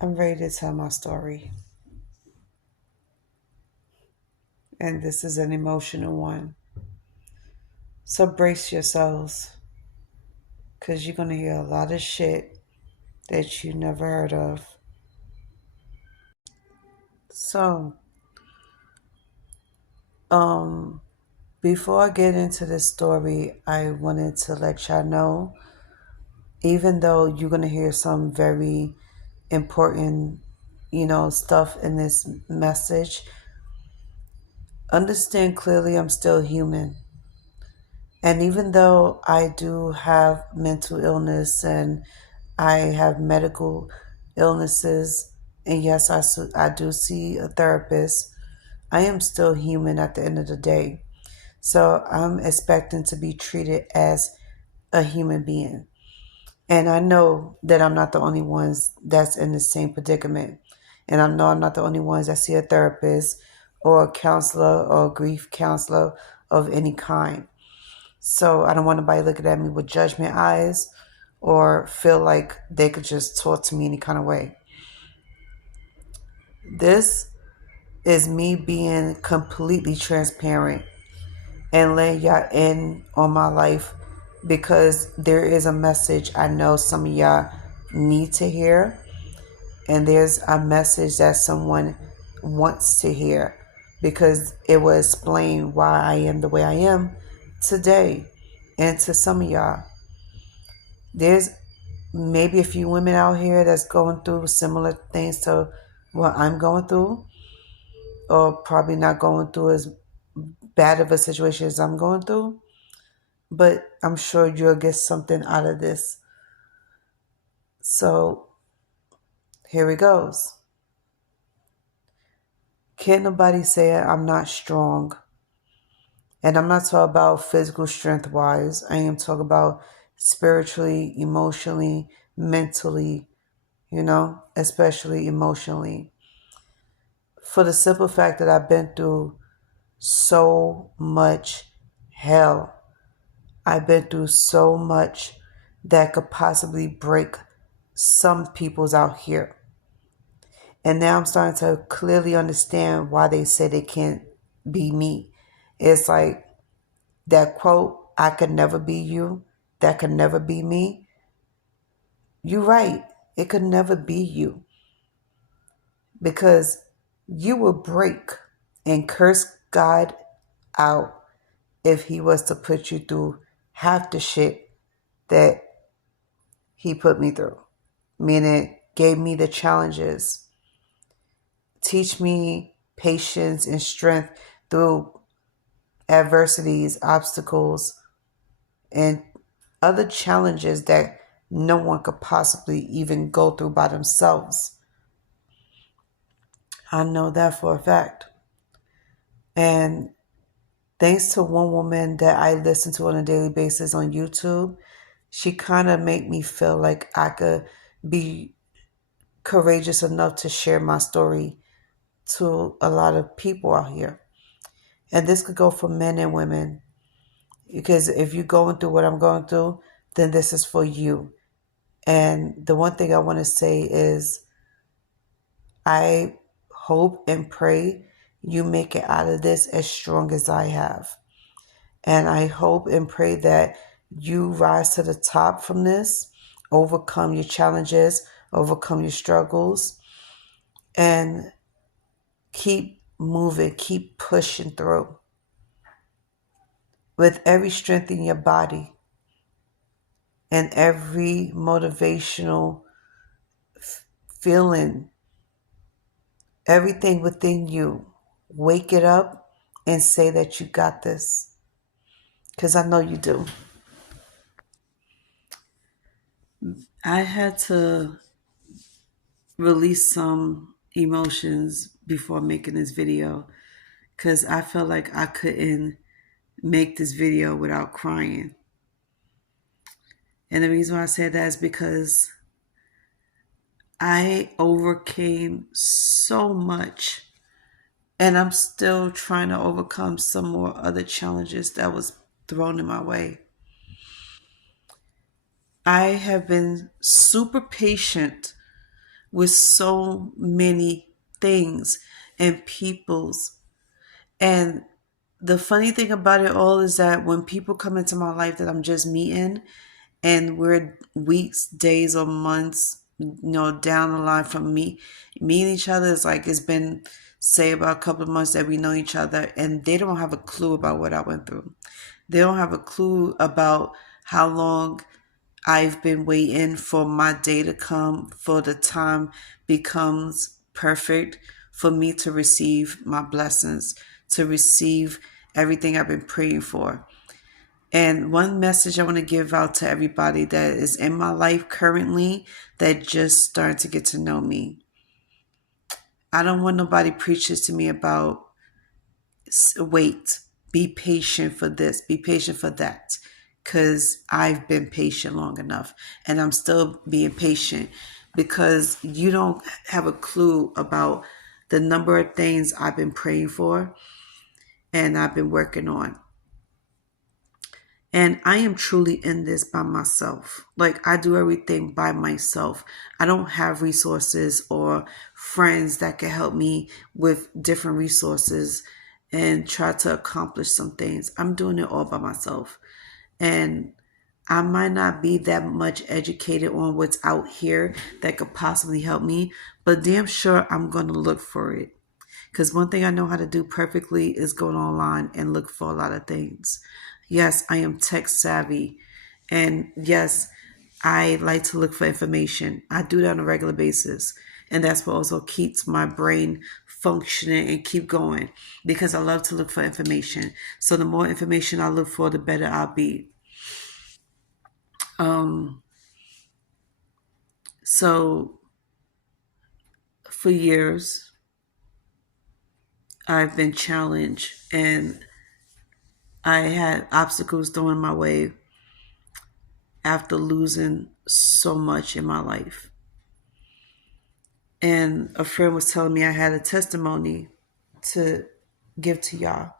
I'm ready to tell my story, and this is an emotional one. So brace yourselves, because you're going to hear a lot of shit that you never heard of. So, um, before I get into this story, I wanted to let y'all know, even though you're going to hear some very important, stuff in this message, understand clearly I'm still human. And even though I do have mental illness and I have medical illnesses, and yes, I do see a therapist, I am still human at the end of the day. So I'm expecting to be treated as a human being. And I know that I'm not the only ones that's in the same predicament. And I know I'm not the only ones that see a therapist or a counselor or a grief counselor of any kind. So I don't want anybody looking at me with judgment eyes or feel like they could just talk to me any kind of way. This is me being completely transparent and letting y'all in on my life because there is a message I know some of y'all need to hear, and there's a message that someone wants to hear because it will explain why I am the way I am today. And to some of y'all, there's maybe a few women out here that's going through similar things to what I'm going through, or probably not going through as bad of a situation as I'm going through, but I'm sure you'll get something out of this. So here it goes. Can't nobody say I'm not strong. And I'm not talking about physical strength wise. I am talking about spiritually, emotionally, mentally, especially emotionally. For the simple fact that I've been through so much hell. I've been through so much that could possibly break some people's out here. And now I'm starting to clearly understand why they say they can't be me. It's like that quote, I could never be you, that could never be me. You're right. It could never be you because you will break and curse God out if he was to put you through half the shit that he put me through. Meaning, gave me the challenges, teach me patience and strength through adversities, obstacles, and other challenges that no one could possibly even go through by themselves. I know that for a fact. And thanks to one woman that I listen to on a daily basis on YouTube, she kind of made me feel like I could be courageous enough to share my story to a lot of people out here. And this could go for men and women. Because if you're going through what I'm going through, then this is for you. And the one thing I want to say is I hope and pray you make it out of this as strong as I have. And I hope and pray that you rise to the top from this, overcome your challenges, overcome your struggles, and keep moving, keep pushing through with every strength in your body and every motivational feeling, everything within you. Wake it up and say that you got this, because I know you do. I had to release some emotions before making this video because I felt like I couldn't make this video without crying. And the reason why I said that is because I overcame so much and I'm still trying to overcome some more other challenges that was thrown in my way. I have been super patient with so many things and peoples. And the funny thing about it all is that when people come into my life that I'm just meeting, and we're weeks, days, or months, down the line from meeting each other, it's like it's been, say, about a couple of months that we know each other, and they don't have a clue about what I went through. They don't have a clue about how long I've been waiting for my day to come, for the time becomes perfect for me to receive my blessings, to receive everything I've been praying for. And one message I want to give out to everybody that is in my life currently that just starting to get to know me. I don't want nobody preaches to me about wait, be patient for this, be patient for that. Because I've been patient long enough and I'm still being patient because you don't have a clue about the number of things I've been praying for and I've been working on. And I am truly in this by myself. Like, I do everything by myself. I don't have resources or friends that can help me with different resources and try to accomplish some things. I'm doing it all by myself. And I might not be that much educated on what's out here that could possibly help me, but damn sure I'm going to look for it. Because one thing I know how to do perfectly is go online and look for a lot of things. Yes, I am tech savvy. And yes, I like to look for information. I do that on a regular basis. And that's what also keeps my brain functioning and keep going because I love to look for information. So the more information I look for, the better I'll be. Um, so for years, I've been challenged and I had obstacles thrown in my way after losing so much in my life. And a friend was telling me I had a testimony to give to y'all.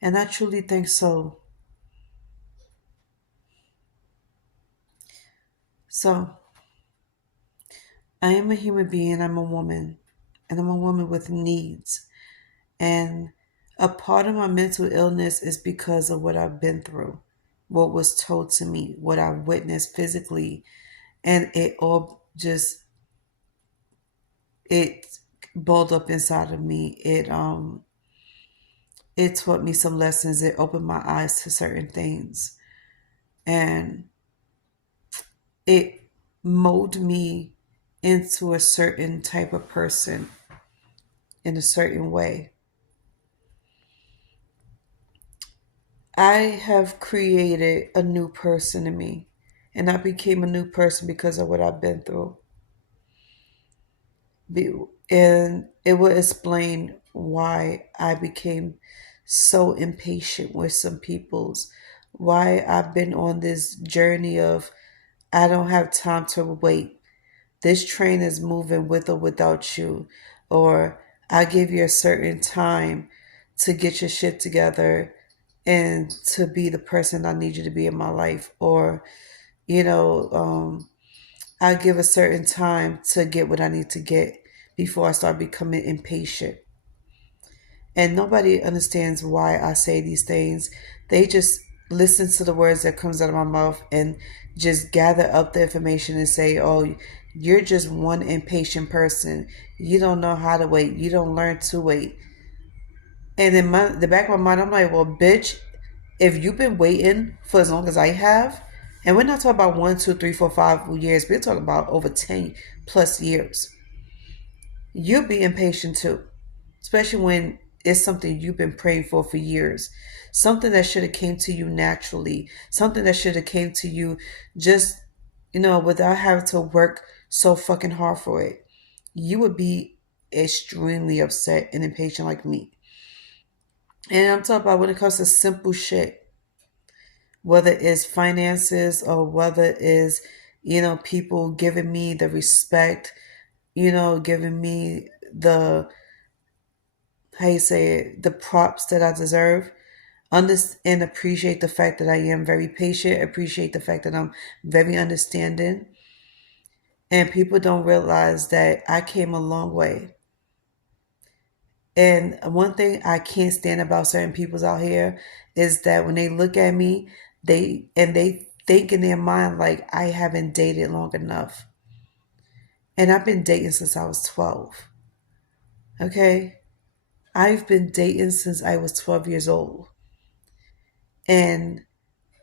And I truly think so. So, I am a human being, I'm a woman, and I'm a woman with needs. And a part of my mental illness is because of what I've been through, what was told to me, what I witnessed physically, and it all just it balled up inside of me. It taught me some lessons. It opened my eyes to certain things, and it molded me into a certain type of person in a certain way. I have created a new person in me, and I became a new person because of what I've been through. And it will explain why I became so impatient with some people's, why I've been on this journey of I don't have time to wait. This train is moving with or without you, or I give you a certain time to get your shit together and to be the person I need you to be in my life, or you know, I give a certain time to get what I need to get before I start becoming impatient. And nobody understands why I say these things. They just listen to the words that comes out of my mouth and just gather up the information and say, "Oh, you're just one impatient person. You don't know how to wait. You don't learn to wait." And in the back of my mind, I'm like, "Well, bitch, if you've been waiting for as long as I have, and we're not talking about 1, 2, 3, 4, 5 years, we're talking about over 10 plus years, you'll be impatient too, especially when it's something you've been praying for years, something that should have came to you naturally, something that should have came to you just without having to work so fucking hard for it. You would be extremely upset and impatient like me. And I'm talking about when it comes to simple shit, whether it's finances or whether it's people giving me the respect, giving me the, how you say it, the props that I deserve. And appreciate the fact that I am very patient, appreciate the fact that I'm very understanding. And people don't realize that I came a long way. And one thing I can't stand about certain peoples out here is that when they look at me, they think in their mind like I haven't dated long enough. And I've been dating since I was 12. Okay? I've been dating since I was 12 years old. And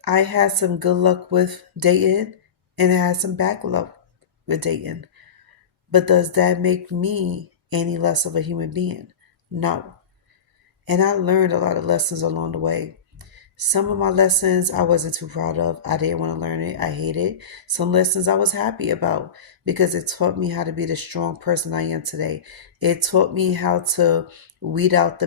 I had some good luck with dating and I had some bad luck with dating. But does that make me any less of a human being? No. And I learned a lot of lessons along the way. Some of my lessons I wasn't too proud of. I didn't want to learn it. I hated it. Some lessons I was happy about because it taught me how to be the strong person I am today. It taught me how to weed out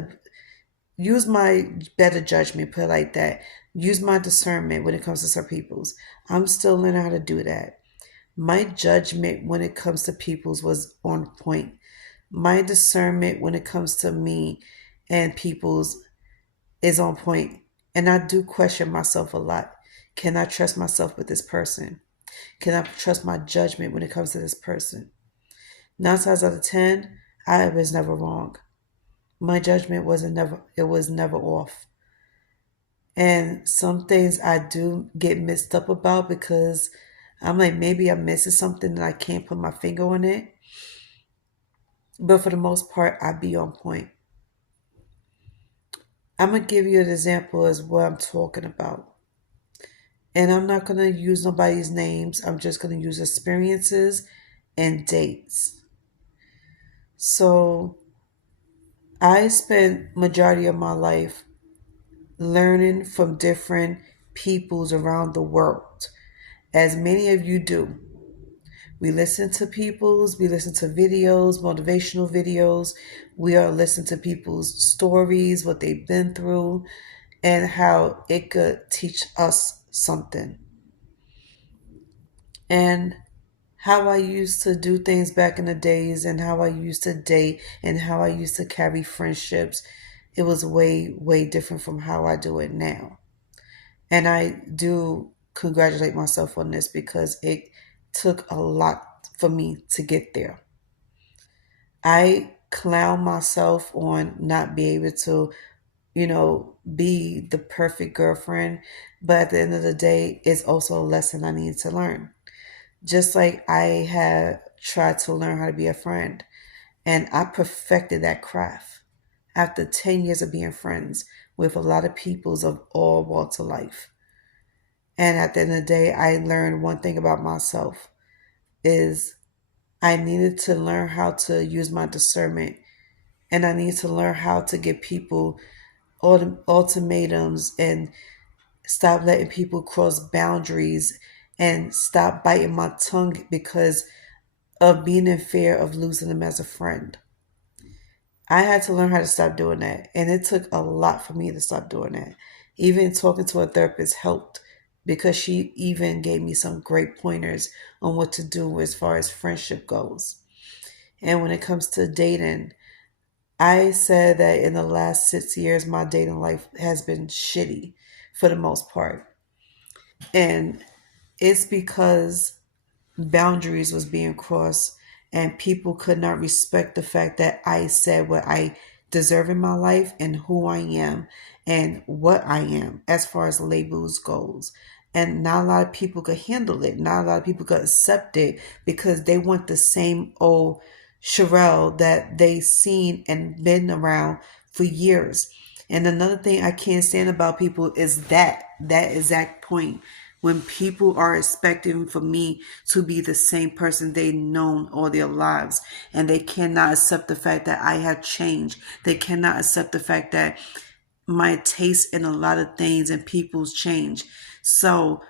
use my better judgment, put it like that. Use my discernment when it comes to certain peoples. I'm still learning how to do that. My judgment when it comes to peoples was on point. My discernment when it comes to me and people's is on point. And I do question myself a lot. Can I trust myself with this person? Can I trust my judgment when it comes to this person? 9 times out of 10, I was never wrong. My judgment wasn't never it was never off. And some things I do get mixed up about because I'm like maybe I'm missing something and I can't put my finger on it. But for the most part, I be on point. I'm gonna give you an example as what I'm talking about. And I'm not gonna use nobody's names. I'm just gonna use experiences and dates. So I spent majority of my life learning from different peoples around the world, as many of you do. We listen to people's, we listen to videos, motivational videos. We are listening to people's stories, what they've been through, and how it could teach us something. And how I used to do things back in the days and how I used to date and how I used to carry friendships, it was way, way different from how I do it now. And I do congratulate myself on this because it took a lot for me to get there. I clown myself on not being able to, be the perfect girlfriend. But at the end of the day, it's also a lesson I need to learn. Just like I have tried to learn how to be a friend, and I perfected that craft after 10 years of being friends with a lot of peoples of all walks of life. And at the end of the day, I learned one thing about myself is I needed to learn how to use my discernment and I need to learn how to give people ultimatums and stop letting people cross boundaries and stop biting my tongue because of being in fear of losing them as a friend. I had to learn how to stop doing that. And it took a lot for me to stop doing that. Even talking to a therapist helped because she even gave me some great pointers on what to do as far as friendship goes. And when it comes to dating, I said that in the last 6 years, my dating life has been shitty for the most part. And it's because boundaries was being crossed and people could not respect the fact that I said what I deserve in my life and who I am and what I am as far as labels goes. And not a lot of people could handle it. Not a lot of people could accept it because they want the same old Sherelle that they seen and been around for years. And another thing I can't stand about people is that exact point when people are expecting for me to be the same person they've known all their lives and they cannot accept the fact that I have changed. They cannot accept the fact that my taste in a lot of things and people's change. So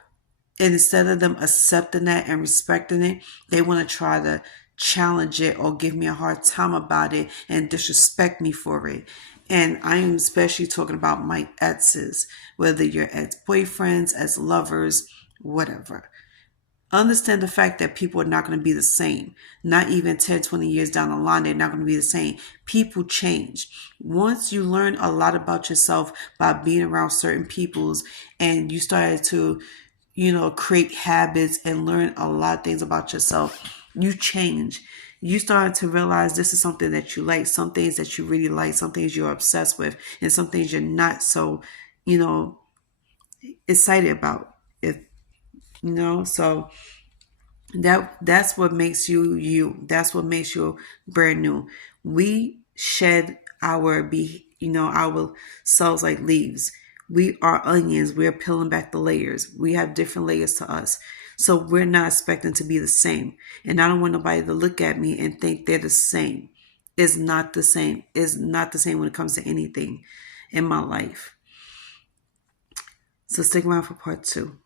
instead of them accepting that and respecting it, they want to try to challenge it or give me a hard time about it and disrespect me for it. And I am especially talking about my exes, whether you're ex-boyfriends, as lovers, whatever. Understand the fact that people are not going to be the same. Not even 10, 20 years down the line, they're not going to be the same. People change. Once you learn a lot about yourself by being around certain peoples and you started to create habits and learn a lot of things about yourself. You change. You start to realize this is something that you like, some things that you really like, some things you're obsessed with, and some things you're not so, you know, excited about. If so that's what makes you you. That's what makes you brand new. We shed our our cells like leaves. We are onions. We're peeling back the layers. We have different layers to us. So we're not expecting to be the same. And I don't want nobody to look at me and think they're the same. It's not the same. It's not the same when it comes to anything in my life. So stick around for part 2.